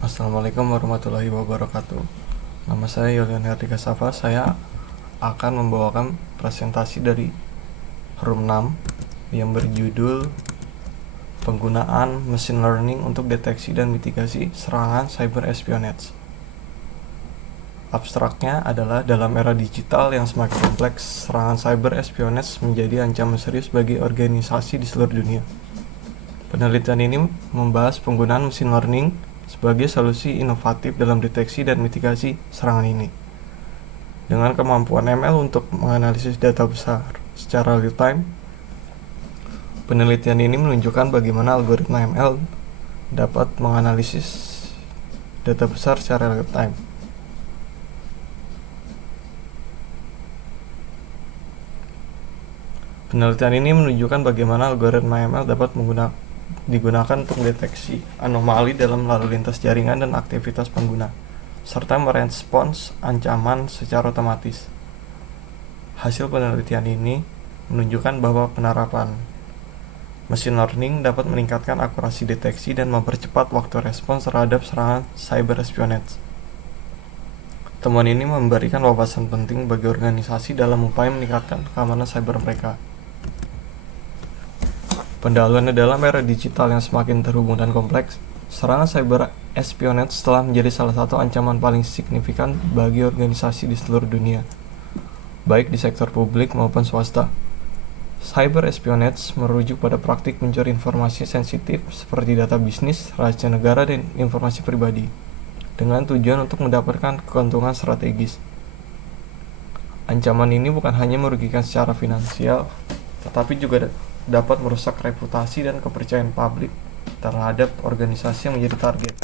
Assalamualaikum warahmatullahi wabarakatuh. Nama saya Yulian Herdika Safa. Saya akan membawakan presentasi dari Room 6 yang berjudul Penggunaan Machine Learning untuk Deteksi dan Mitigasi Serangan Cyber Espionage. Abstraknya adalah dalam era digital yang semakin kompleks, serangan cyber espionage menjadi ancaman serius bagi organisasi di seluruh dunia. Penelitian ini membahas penggunaan machine learning sebagai solusi inovatif dalam deteksi dan mitigasi serangan ini. Dengan kemampuan ML untuk menganalisis data besar secara real time, penelitian ini menunjukkan bagaimana algoritma ML dapat menganalisis data besar secara real time. Penelitian ini menunjukkan bagaimana algoritma ML dapat digunakan untuk mendeteksi anomali dalam lalu lintas jaringan dan aktivitas pengguna, serta merespons ancaman secara otomatis. Hasil penelitian ini menunjukkan bahwa penerapan machine learning dapat meningkatkan akurasi deteksi dan mempercepat waktu respons terhadap serangan cyber espionage. Temuan ini memberikan wawasan penting bagi organisasi dalam upaya meningkatkan keamanan cyber mereka. Pendahuluan dalam era digital yang semakin terhubung dan kompleks, serangan cyber espionage telah menjadi salah satu ancaman paling signifikan bagi organisasi di seluruh dunia, baik di sektor publik maupun swasta. Cyber espionage merujuk pada praktik mencuri informasi sensitif seperti data bisnis, rahasia negara, dan informasi pribadi, dengan tujuan untuk mendapatkan keuntungan strategis. Ancaman ini bukan hanya merugikan secara finansial, tetapi juga dapat merusak reputasi dan kepercayaan publik terhadap organisasi yang menjadi target.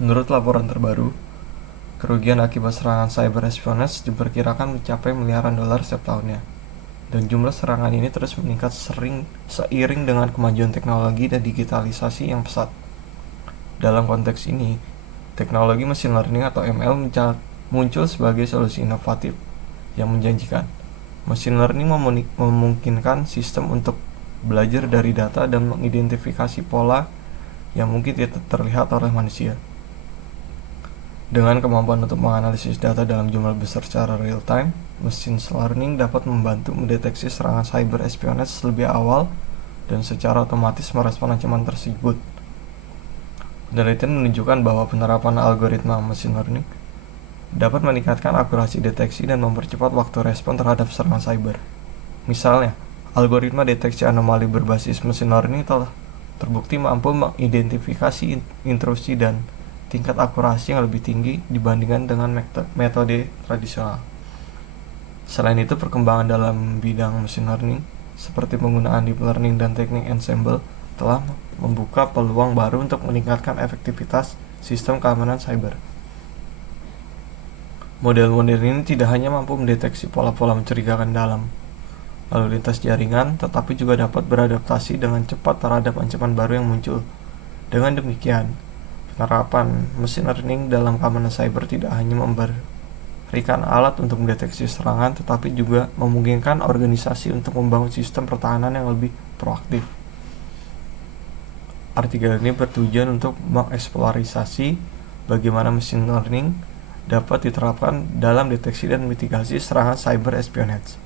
Menurut laporan terbaru, kerugian akibat serangan cyber espionage diperkirakan mencapai miliaran dolar setiap tahunnya, dan jumlah serangan ini terus meningkat seiring dengan kemajuan teknologi dan digitalisasi yang pesat. Dalam konteks ini, teknologi machine learning atau ML muncul sebagai solusi inovatif yang menjanjikan. Machine learning memungkinkan sistem untuk belajar dari data dan mengidentifikasi pola yang mungkin tidak terlihat oleh manusia. Dengan kemampuan untuk menganalisis data dalam jumlah besar secara real time, machine learning dapat membantu mendeteksi serangan cyber espionage lebih awal dan secara otomatis merespon ancaman tersebut. Penelitian menunjukkan bahwa penerapan algoritma machine learning dapat meningkatkan akurasi deteksi dan mempercepat waktu respon terhadap serangan cyber. Misalnya, algoritma deteksi anomali berbasis machine learning telah terbukti mampu mengidentifikasi intrusi dan tingkat akurasi yang lebih tinggi dibandingkan dengan metode tradisional. Selain itu, perkembangan dalam bidang machine learning seperti penggunaan deep learning dan teknik ensemble telah membuka peluang baru untuk meningkatkan efektivitas sistem keamanan cyber. Model-model ini tidak hanya mampu mendeteksi pola-pola mencurigakan dalam lalu lintas jaringan, tetapi juga dapat beradaptasi dengan cepat terhadap ancaman baru yang muncul. Dengan demikian, penerapan machine learning dalam keamanan cyber tidak hanya memberikan alat untuk mendeteksi serangan, tetapi juga memungkinkan organisasi untuk membangun sistem pertahanan yang lebih proaktif. Artikel ini bertujuan untuk mengeksplorasi bagaimana machine learning dapat diterapkan dalam deteksi dan mitigasi serangan cyber espionage.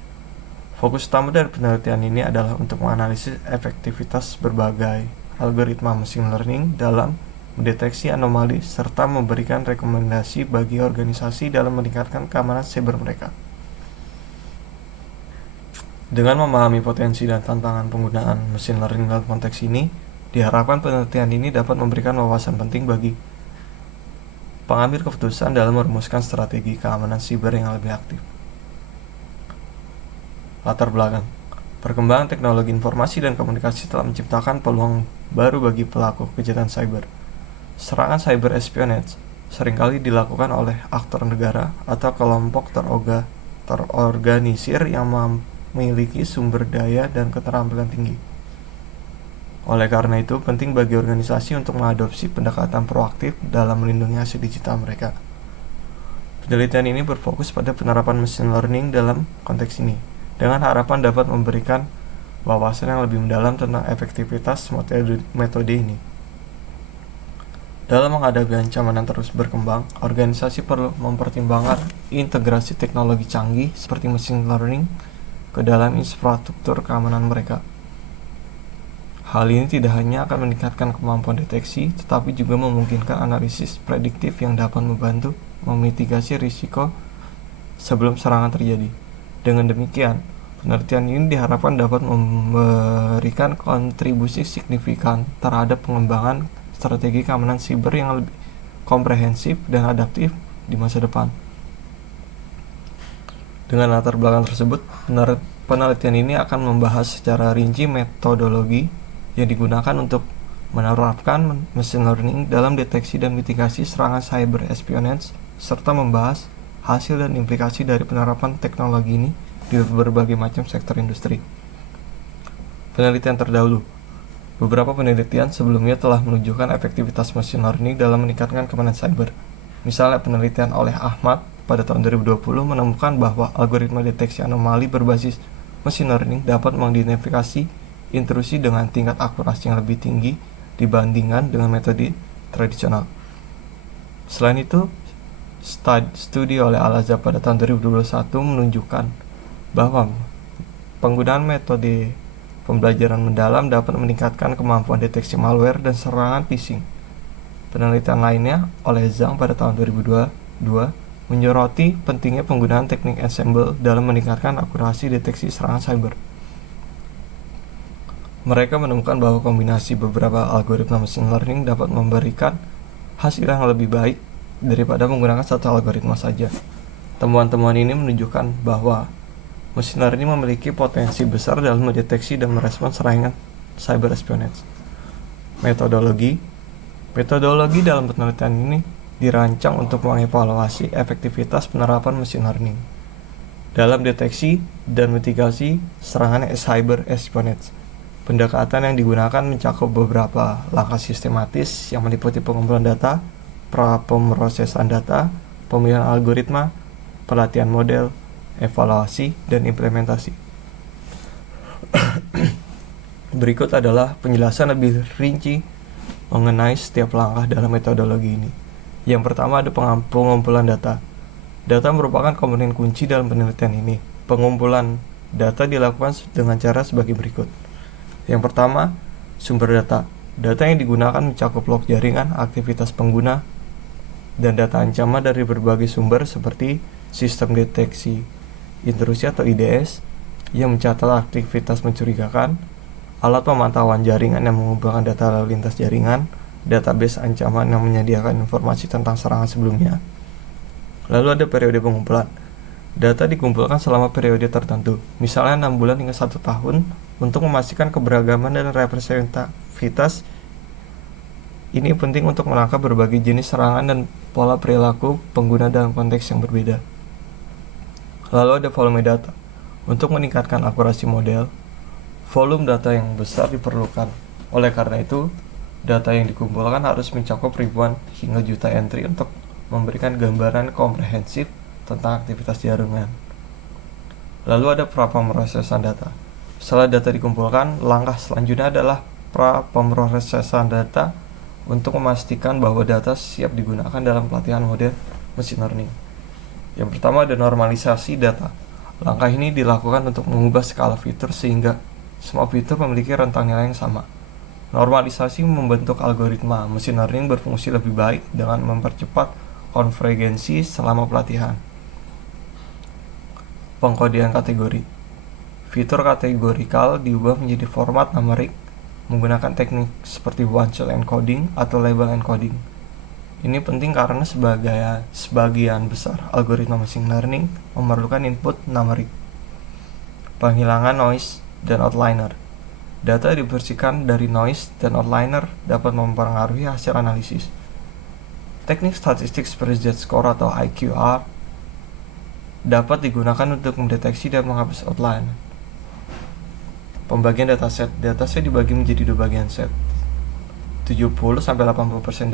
Fokus utama dari penelitian ini adalah untuk menganalisis efektivitas berbagai algoritma machine learning dalam mendeteksi anomali serta memberikan rekomendasi bagi organisasi dalam meningkatkan keamanan cyber mereka. Dengan memahami potensi dan tantangan penggunaan machine learning dalam konteks ini, diharapkan penelitian ini dapat memberikan wawasan penting bagi pengambil keputusan dalam merumuskan strategi keamanan siber yang lebih aktif. Latar belakang: perkembangan teknologi informasi dan komunikasi telah menciptakan peluang baru bagi pelaku kejahatan cyber. Serangan cyber espionage seringkali dilakukan oleh aktor negara atau kelompok terorganisir yang memiliki sumber daya dan keterampilan tinggi. Oleh karena itu, penting bagi organisasi untuk mengadopsi pendekatan proaktif dalam melindungi hasil digital mereka. Penelitian ini berfokus pada penerapan machine learning dalam konteks ini, dengan harapan dapat memberikan wawasan yang lebih mendalam tentang efektivitas metode ini. Dalam menghadapi ancaman yang terus berkembang, organisasi perlu mempertimbangkan integrasi teknologi canggih seperti machine learning ke dalam infrastruktur keamanan mereka. Hal ini tidak hanya akan meningkatkan kemampuan deteksi, tetapi juga memungkinkan analisis prediktif yang dapat membantu memitigasi risiko sebelum serangan terjadi. Dengan demikian, penelitian ini diharapkan dapat memberikan kontribusi signifikan terhadap pengembangan strategi keamanan siber yang lebih komprehensif dan adaptif di masa depan. Dengan latar belakang tersebut, penelitian ini akan membahas secara rinci metodologi yang digunakan untuk menerapkan machine learning dalam deteksi dan mitigasi serangan cyber espionage, serta membahas hasil dan implikasi dari penerapan teknologi ini di berbagai macam sektor industri. Penelitian terdahulu. Beberapa penelitian sebelumnya telah menunjukkan efektivitas machine learning dalam meningkatkan keamanan cyber. Misalnya penelitian oleh Ahmad pada tahun 2020 menemukan bahwa algoritma deteksi anomali berbasis machine learning dapat mengidentifikasi intrusi dengan tingkat akurasi yang lebih tinggi dibandingkan dengan metode tradisional. Selain itu, studi oleh Al-Azhar pada tahun 2021 menunjukkan bahwa penggunaan metode pembelajaran mendalam dapat meningkatkan kemampuan deteksi malware dan serangan phishing. Penelitian lainnya oleh Zhang pada tahun 2022 menyoroti pentingnya penggunaan teknik ensemble dalam meningkatkan akurasi deteksi serangan cyber. Mereka menemukan bahwa kombinasi beberapa algoritma machine learning dapat memberikan hasil yang lebih baik daripada menggunakan satu algoritma saja. Temuan-temuan ini menunjukkan bahwa machine learning memiliki potensi besar dalam mendeteksi dan merespons serangan cyber espionage. Metodologi dalam penelitian ini dirancang untuk mengevaluasi efektivitas penerapan machine learning dalam deteksi dan mitigasi serangan cyber espionage. Pendekatan yang digunakan mencakup beberapa langkah sistematis yang meliputi pengumpulan data, pemrosesan data, pemilihan algoritma, pelatihan model, evaluasi, dan implementasi. Berikut adalah penjelasan lebih rinci mengenai setiap langkah dalam metodologi ini. Yang pertama ada pengumpulan data. Data merupakan komponen kunci dalam penelitian ini. Pengumpulan data dilakukan dengan cara sebagai berikut. Yang pertama, sumber data. Data yang digunakan mencakup log jaringan, aktivitas pengguna, dan data ancaman dari berbagai sumber seperti sistem deteksi intrusi atau IDS yang mencatat aktivitas mencurigakan, alat pemantauan jaringan yang mengumpulkan data lalu lintas jaringan, database ancaman yang menyediakan informasi tentang serangan sebelumnya. Lalu ada periode pengumpulan. Data dikumpulkan selama periode tertentu, misalnya 6 bulan hingga 1 tahun, untuk memastikan keberagaman dan representativitas. Ini penting untuk menangkap berbagai jenis serangan dan pola perilaku pengguna dalam konteks yang berbeda. Lalu ada volume data. Untuk meningkatkan akurasi model, volume data yang besar diperlukan. Oleh karena itu, data yang dikumpulkan harus mencakup ribuan hingga juta entry untuk memberikan gambaran komprehensif tentang aktivitas jaringan. Lalu ada pra-pemrosesan data. Setelah data dikumpulkan, langkah selanjutnya adalah pra-pemrosesan data untuk memastikan bahwa data siap digunakan dalam pelatihan model machine learning. Yang pertama ada normalisasi data. Langkah ini dilakukan untuk mengubah skala fitur sehingga semua fitur memiliki rentang nilai yang sama. Normalisasi membentuk algoritma machine learning berfungsi lebih baik dengan mempercepat konvergensi selama pelatihan. Pengkodean kategori. Fitur kategorikal diubah menjadi format numerik menggunakan teknik seperti one-shot encoding atau label encoding. Ini penting karena sebagian besar algoritma machine learning memerlukan input numerik. Penghilangan noise dan outliner. Data dibersihkan dari noise dan outliner dapat mempengaruhi hasil analisis. Teknik statistik seperti Z-score atau IQR dapat digunakan untuk mendeteksi dan menghapus outline. Pembagian dataset. Dataset dibagi menjadi 2 bagian set. 70-80%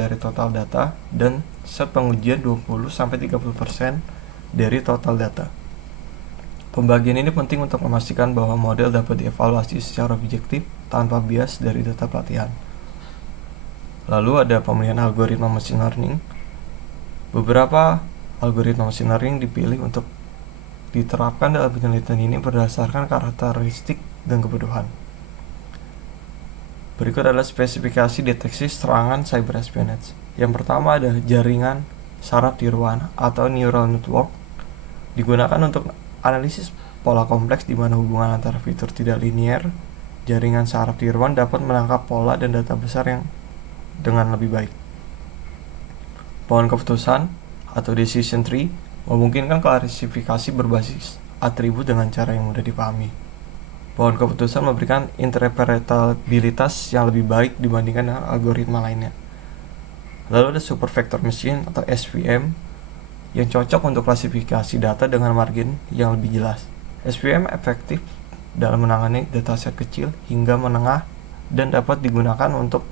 dari total data dan set pengujian 20-30% dari total data. Pembagian ini penting untuk memastikan bahwa model dapat dievaluasi secara objektif tanpa bias dari data pelatihan. Lalu ada pemilihan algoritma machine learning. Beberapa algoritma machine learning dipilih untuk diterapkan dalam penelitian ini berdasarkan karakteristik dan kebutuhan. Berikut adalah spesifikasi deteksi serangan cyber espionage. Yang pertama ada jaringan saraf tiruan atau neural network, digunakan untuk analisis pola kompleks di mana hubungan antara fitur tidak linear. Jaringan saraf tiruan dapat menangkap pola dan data besar yang dengan lebih baik. Pohon keputusan atau decision tree memungkinkan klasifikasi berbasis atribut dengan cara yang mudah dipahami. Pohon keputusan memberikan interpretabilitas yang lebih baik dibandingkan dengan algoritma lainnya. Lalu ada super vector machine atau SVM yang cocok untuk klasifikasi data dengan margin yang lebih jelas. SVM efektif dalam menangani dataset kecil hingga menengah dan dapat digunakan untuk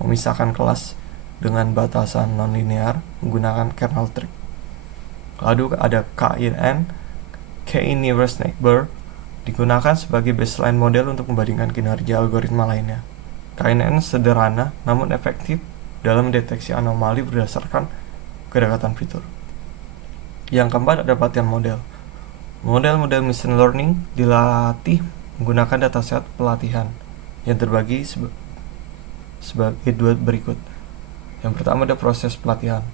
memisahkan kelas dengan batasan nonlinear menggunakan kernel tree. Lalu ada KNN, K Nearest Neighbor, digunakan sebagai baseline model untuk membandingkan kinerja algoritma lainnya. KNN sederhana namun efektif dalam mendeteksi anomali berdasarkan kedekatan fitur. Yang keempat ada pelatihan model. Model-model machine learning dilatih menggunakan dataset pelatihan yang terbagi sebagai dua berikut. Yang pertama ada proses pelatihan.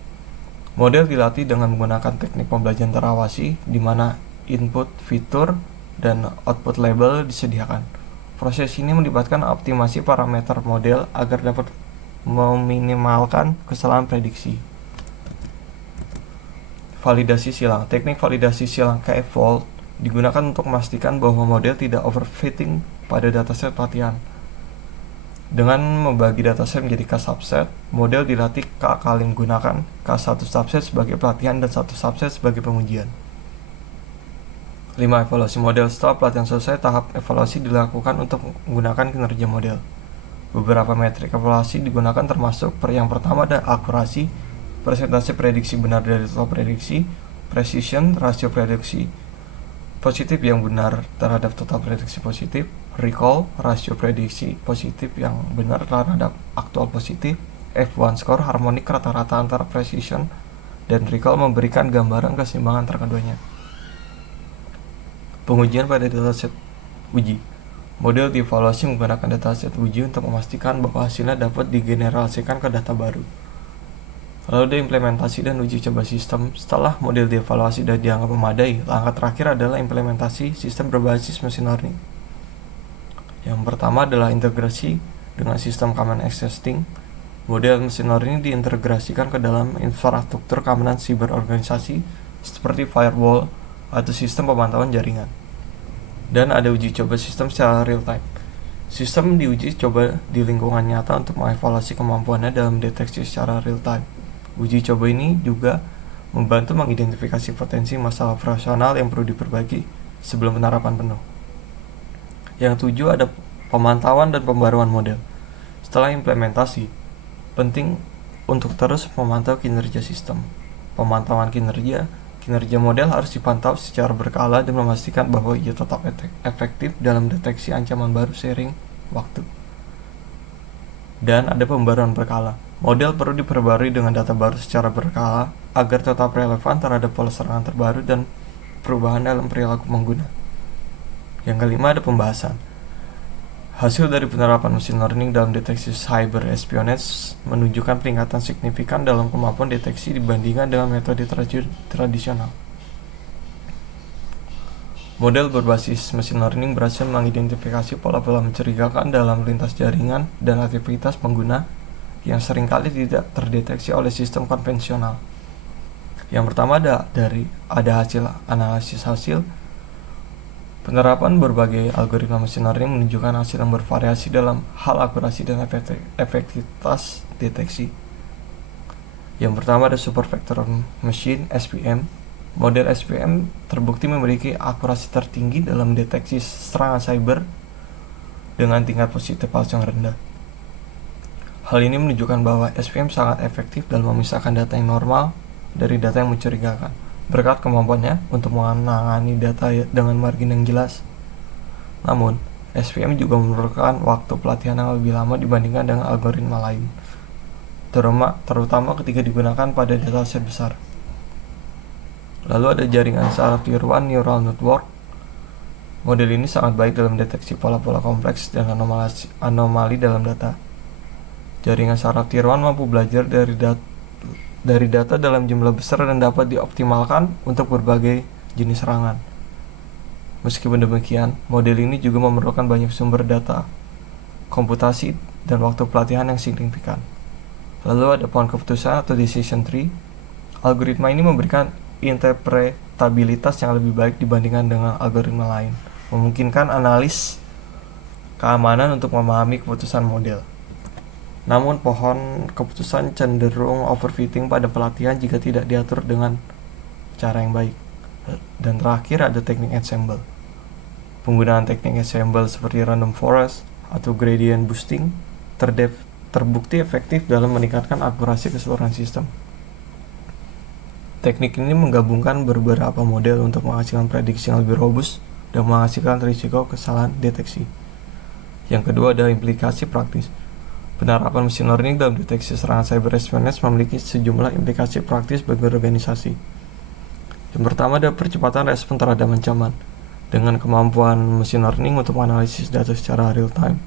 Model dilatih dengan menggunakan teknik pembelajaran terawasi di mana input fitur dan output label disediakan. Proses ini melibatkan optimasi parameter model agar dapat meminimalkan kesalahan prediksi. Validasi silang. Teknik validasi silang K-fold digunakan untuk memastikan bahwa model tidak overfitting pada dataset pelatihan. Dengan membagi dataset menjadi K-subset, model dilatih K kali menggunakan K1 subset sebagai pelatihan dan 1 subset sebagai pengujian. 5. Evaluasi model. Setelah pelatihan selesai, tahap evaluasi dilakukan untuk menggunakan kinerja model. Beberapa metrik evaluasi digunakan termasuk yang pertama ada akurasi, persentase prediksi benar dari total prediksi, precision, rasio prediksi positif yang benar terhadap total prediksi positif, recall, rasio prediksi positif yang benar terhadap aktual positif, F1 score, harmonik rata-rata antara precision dan recall memberikan gambaran keseimbangan antara keduanya. Pengujian pada dataset uji. Model dievaluasi menggunakan dataset uji untuk memastikan bahwa hasilnya dapat digeneralisasikan ke data baru. Lalu ada implementasi dan uji coba sistem. Setelah model dievaluasi dan dianggap memadai, langkah terakhir adalah implementasi sistem berbasis machine learning. Yang pertama adalah integrasi dengan sistem common existing. Model machine learning diintegrasikan ke dalam infrastruktur keamanan siber organisasi seperti firewall atau sistem pemantauan jaringan. Dan ada uji coba sistem secara real time. Sistem diuji coba di lingkungan nyata untuk mengevaluasi kemampuannya dalam deteksi secara real time. Uji coba ini juga membantu mengidentifikasi potensi masalah operasional yang perlu diperbaiki sebelum penerapan penuh. Yang 7 ada pemantauan dan pembaruan model. Setelah implementasi, penting untuk terus memantau kinerja sistem. Pemantauan kinerja model harus dipantau secara berkala dan memastikan bahwa ia tetap efektif dalam deteksi ancaman baru seiring waktu. Dan ada pembaruan berkala. Model perlu diperbarui dengan data baru secara berkala agar tetap relevan terhadap pola serangan terbaru dan perubahan dalam perilaku pengguna. Yang kelima ada pembahasan. Hasil dari penerapan machine learning dalam deteksi cyber espionage menunjukkan peningkatan signifikan dalam kemampuan deteksi dibandingkan dengan metode tradisional. Model berbasis machine learning berhasil mengidentifikasi pola-pola mencurigakan dalam lintas jaringan dan aktivitas pengguna yang seringkali tidak terdeteksi oleh sistem konvensional. Yang pertama ada hasil analisis hasil. Penerapan berbagai algoritma machine learning menunjukkan hasil yang bervariasi dalam hal akurasi dan efektivitas deteksi. Yang pertama ada super vector machine (SVM). Model SVM terbukti memiliki akurasi tertinggi dalam deteksi serangan cyber dengan tingkat positif false yang rendah. Hal ini menunjukkan bahwa SVM sangat efektif dalam memisahkan data yang normal dari data yang mencurigakan, berkat kemampuannya untuk menangani data dengan margin yang jelas. Namun, SVM juga memerlukan waktu pelatihan yang lebih lama dibandingkan dengan algoritma lain. terutama ketika digunakan pada dataset besar. Lalu ada jaringan saraf tiruan neural network. Model ini sangat baik dalam deteksi pola-pola kompleks dan anomali dalam data. Jaringan saraf tiruan mampu belajar dari data dalam jumlah besar dan dapat dioptimalkan untuk berbagai jenis serangan. Meskipun demikian, model ini juga memerlukan banyak sumber data, komputasi, dan waktu pelatihan yang signifikan. Lalu ada pohon keputusan atau decision tree. Algoritma ini memberikan interpretabilitas yang lebih baik dibandingkan dengan algoritma lain, memungkinkan analis keamanan untuk memahami keputusan model. Namun pohon keputusan cenderung overfitting pada pelatihan jika tidak diatur dengan cara yang baik. Dan terakhir ada teknik ensemble. Penggunaan teknik ensemble seperti random forest atau gradient boosting terbukti efektif dalam meningkatkan akurasi keseluruhan sistem. Teknik ini menggabungkan beberapa model untuk menghasilkan prediksi yang lebih robust dan menghasilkan risiko kesalahan deteksi. Yang kedua ada implikasi praktis. Penerapan machine learning dalam deteksi serangan cyber espionage memiliki sejumlah implikasi praktis bagi organisasi. Yang pertama ada percepatan respon terhadap ancaman. Dengan kemampuan machine learning untuk menganalisis data secara real time,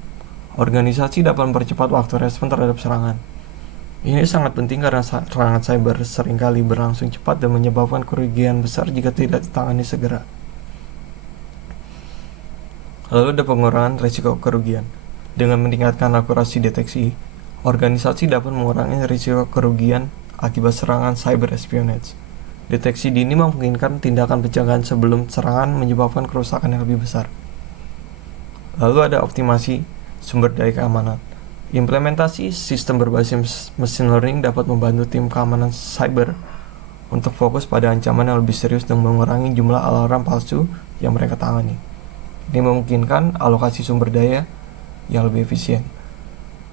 organisasi dapat mempercepat waktu respon terhadap serangan. Ini sangat penting karena serangan cyber seringkali berlangsung cepat dan menyebabkan kerugian besar jika tidak ditangani segera. Lalu ada pengurangan risiko kerugian. Dengan meningkatkan akurasi deteksi, organisasi dapat mengurangi risiko kerugian akibat serangan cyber espionage. Deteksi dini memungkinkan tindakan pencegahan sebelum serangan menyebabkan kerusakan yang lebih besar. Lalu ada optimasi sumber daya keamanan. Implementasi sistem berbasis machine learning dapat membantu tim keamanan cyber untuk fokus pada ancaman yang lebih serius dan mengurangi jumlah alarm palsu yang mereka tangani. Ini memungkinkan alokasi sumber daya yang lebih efisien.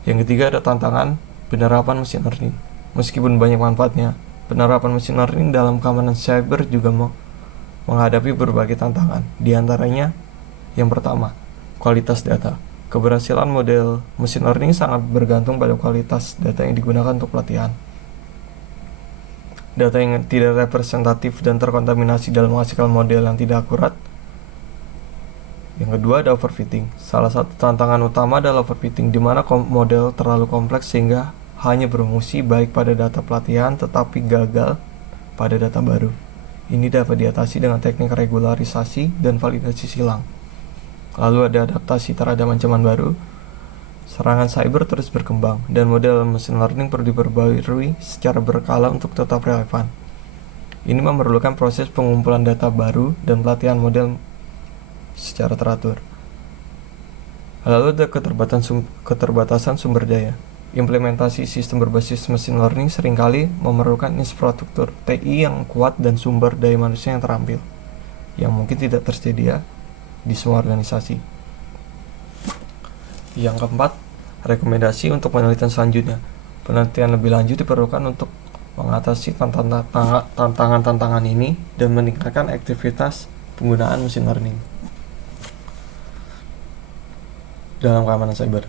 Yang ketiga ada tantangan penerapan machine learning. Meskipun banyak manfaatnya, penerapan machine learning dalam keamanan cyber juga menghadapi berbagai tantangan. Di antaranya, yang pertama, kualitas data. Keberhasilan model machine learning sangat bergantung pada kualitas data yang digunakan untuk pelatihan. Data yang tidak representatif dan terkontaminasi dalam menghasilkan model yang tidak akurat. Yang kedua ada overfitting. Salah satu tantangan utama adalah overfitting, di mana model terlalu kompleks sehingga hanya berfungsi baik pada data pelatihan tetapi gagal pada data baru. Ini dapat diatasi dengan teknik regularisasi dan validasi silang. Lalu ada adaptasi terhadap ancaman baru. Serangan cyber terus berkembang dan model machine learning perlu diperbarui secara berkala untuk tetap relevan. Ini memerlukan proses pengumpulan data baru dan pelatihan model secara teratur. Lalu ada keterbatasan sumber daya. Implementasi sistem berbasis machine learning seringkali memerlukan infrastruktur TI yang kuat dan sumber daya manusia yang terampil, yang mungkin tidak tersedia di semua organisasi. Yang keempat, rekomendasi untuk penelitian selanjutnya. Penelitian lebih lanjut diperlukan untuk mengatasi tantangan-tantangan ini dan meningkatkan aktivitas penggunaan machine learning dalam keamanan cyber.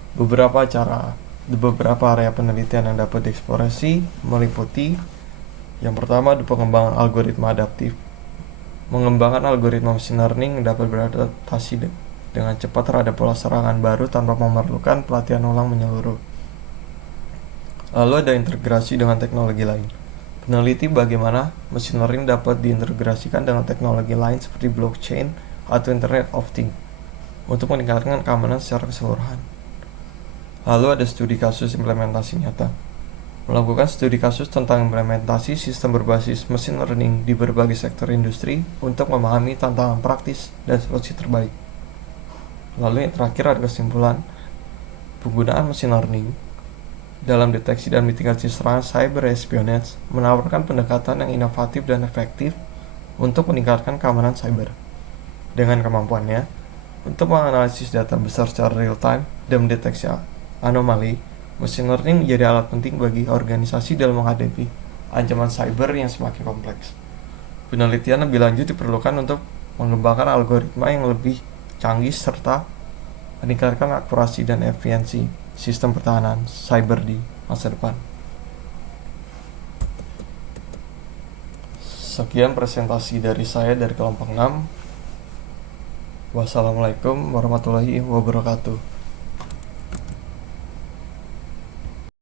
Beberapa area penelitian yang dapat dieksplorasi meliputi yang pertama, pengembangan algoritma adaptif. Mengembangkan algoritma machine learning dapat beradaptasi dengan cepat terhadap pola serangan baru tanpa memerlukan pelatihan ulang menyeluruh. Lalu ada integrasi dengan teknologi lain. Meneliti bagaimana machine learning dapat diintegrasikan dengan teknologi lain seperti blockchain atau Internet of Things untuk meningkatkan keamanan secara keseluruhan. Lalu ada studi kasus implementasi nyata. Melakukan studi kasus tentang implementasi sistem berbasis machine learning di berbagai sektor industri untuk memahami tantangan praktis dan solusi terbaik. Lalu yang terakhir ada kesimpulan, penggunaan machine learning dalam deteksi dan mitigasi serangan cyber espionage menawarkan pendekatan yang inovatif dan efektif untuk meningkatkan keamanan cyber. Dengan kemampuannya untuk menganalisis data besar secara real time dan mendeteksi anomali, machine learning menjadi alat penting bagi organisasi dalam menghadapi ancaman cyber yang semakin kompleks. Penelitian lebih lanjut diperlukan untuk mengembangkan algoritma yang lebih canggih serta meningkatkan akurasi dan efisiensi sistem pertahanan cyber di masa depan. Sekian presentasi dari saya dari kelompok 6. Wassalamualaikum warahmatullahi wabarakatuh.